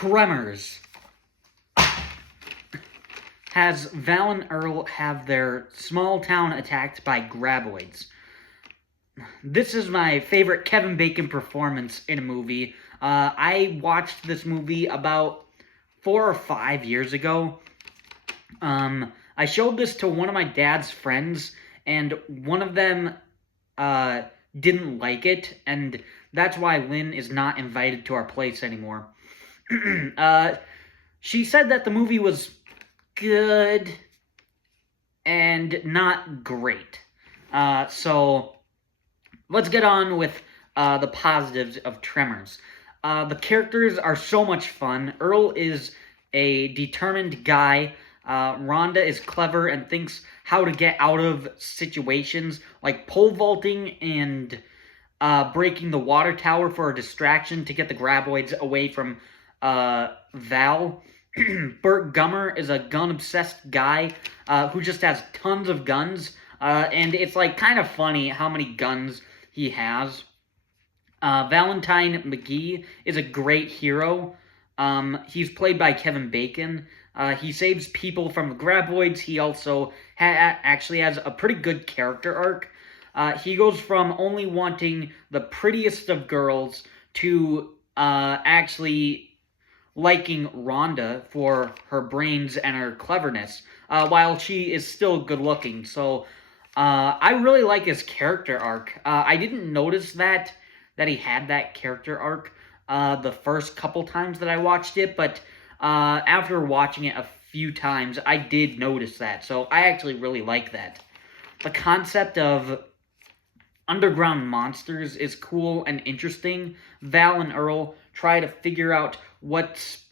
Tremors has Val and Earl have their small town attacked by graboids. This is my favorite Kevin Bacon performance in a movie. I watched this movie about 4 or 5 years ago. I showed this to one of my dad's friends, and one of them didn't like it, and that's why Lynn is not invited to our place anymore. She said that the movie was good and not great. So let's get on with the positives of Tremors. The characters are so much fun. Earl is a determined guy. Rhonda is clever and thinks how to get out of situations like pole vaulting and breaking the water tower for a distraction to get the graboids away from Val. Burt Gummer is a gun-obsessed guy who just has tons of guns, and it's like kind of funny how many guns he has. Valentine McGee is a great hero. He's played by Kevin Bacon. He saves people from the graboids. He also actually has a pretty good character arc. He goes from only wanting the prettiest of girls to actually liking Rhonda for her brains and her cleverness, while she is still good looking. So I really like his character arc. I didn't notice that he had that character arc the first couple times that I watched it, but after watching it a few times, I did notice that. So I actually really like that. The concept of underground monsters is cool and interesting. Val and Earl try to figure out what's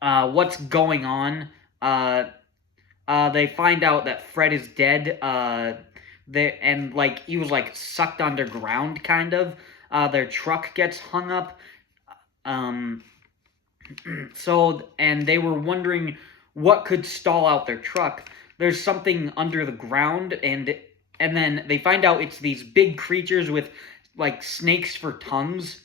going on. They find out that Fred is dead. And like he was like sucked underground, kind of. Their truck gets hung up. So, and they were wondering what could stall out their truck. There's something under the ground, and then they find out it's these big creatures with like snakes for tongues.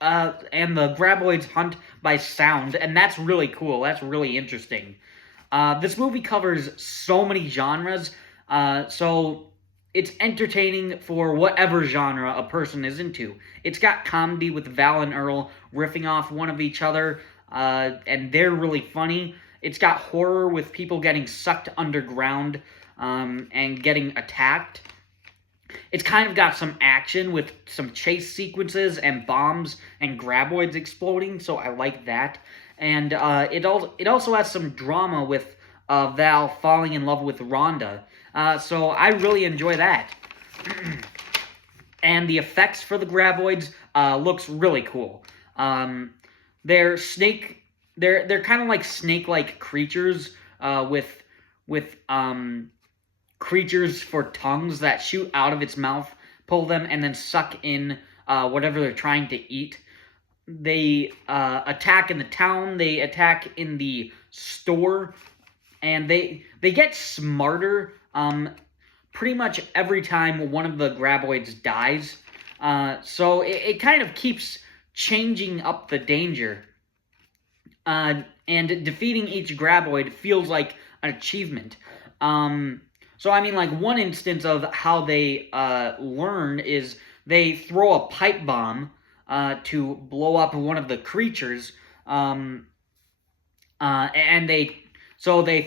And the graboids hunt by sound, and that's really cool. That's really interesting. This movie covers so many genres, so it's entertaining for whatever genre a person is into. It's got comedy with Val and Earl riffing off one of each other, and they're really funny. It's got horror with people getting sucked underground and getting attacked. It's kind of got some action with some chase sequences and bombs and graboids exploding, so I like that. And it also has some drama with Val falling in love with Rhonda. So I really enjoy that. And the effects for the graboids looks really cool. They're kind of like snake-like creatures with creatures for tongues that shoot out of its mouth, pull them, and then suck in whatever they're trying to eat. They attack in the town, they attack in the store, and they get smarter pretty much every time one of the graboids dies. So it kind of keeps changing up the danger. And defeating each graboid feels like an achievement. So, I mean, like, one instance of how they learn is they throw a pipe bomb to blow up one of the creatures, and they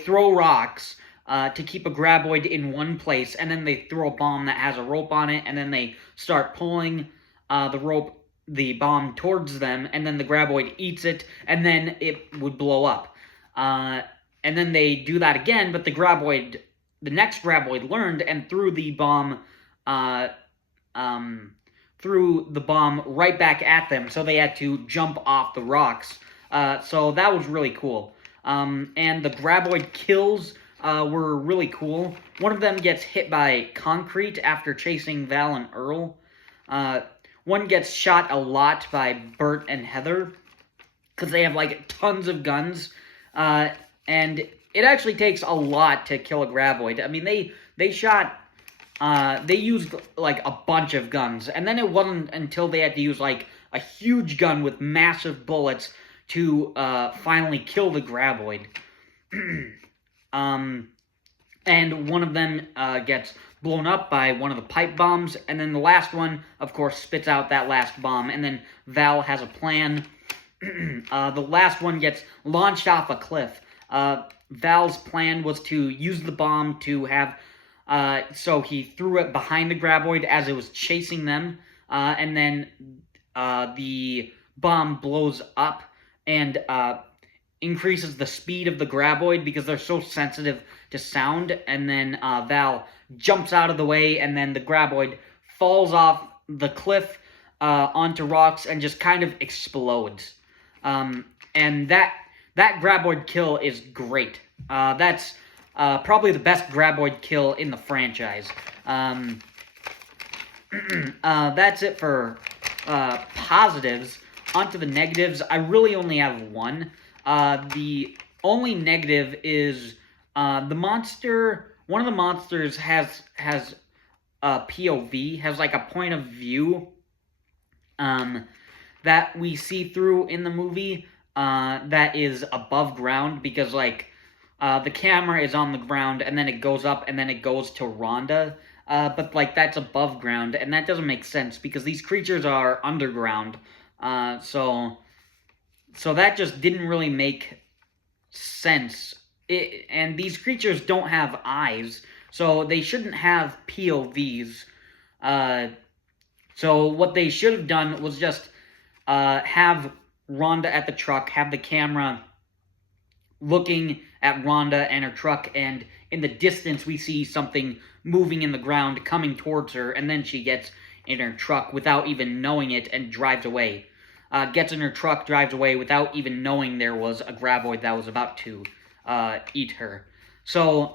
throw rocks to keep a graboid in one place, and then they throw a bomb that has a rope on it, and then they start pulling the bomb towards them, and then the graboid eats it, and then it would blow up. And then they do that again, but the next graboid learned and threw the bomb right back at them, so they had to jump off the rocks. So that was really cool. And the graboid kills were really cool. One of them gets hit by concrete after chasing Val and Earl. One gets shot a lot by Bert and Heather, because they have like tons of guns. And it actually takes a lot to kill a graboid. I mean, they used like a bunch of guns, and then it wasn't until they had to use like a huge gun with massive bullets to finally kill the graboid. And one of them gets blown up by one of the pipe bombs, and then the last one, of course, spits out that last bomb, and then Val has a plan. The last one gets launched off a cliff. Val's plan was to use the bomb to have... so he threw it behind the graboid as it was chasing them, and then the bomb blows up and increases the speed of the graboid because they're so sensitive to sound, and then Val jumps out of the way, and then the graboid falls off the cliff onto rocks and just kind of explodes. And that graboid kill is great. That's probably the best graboid kill in the franchise. That's it for positives. On to the negatives. I really only have one. The only negative is the monster. One of the monsters has a POV, has like a point of view that we see through in the movie that is above ground, because like the camera is on the ground and then it goes up and then it goes to Rhonda, but like that's above ground, and that doesn't make sense because these creatures are underground. So that just didn't really make sense. And these creatures don't have eyes, so they shouldn't have POVs. So what they should have done was just have Rhonda at the truck, have the camera looking at Rhonda and her truck, and in the distance we see something moving in the ground coming towards her, and then she gets in her truck without even knowing it and drives away. Gets in her truck, drives away without even knowing there was a graboid that was about to eat her. So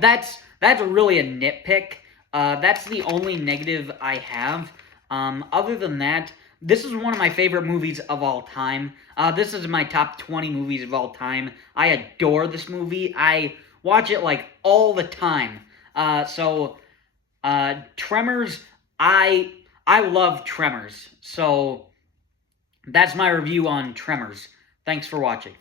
that's really a nitpick. That's the only negative I have. Other than that, this is one of my favorite movies of all time. This is my top 20 movies of all time. I adore this movie. I watch it like all the time. Tremors, I love Tremors. So that's my review on Tremors. Thanks for watching.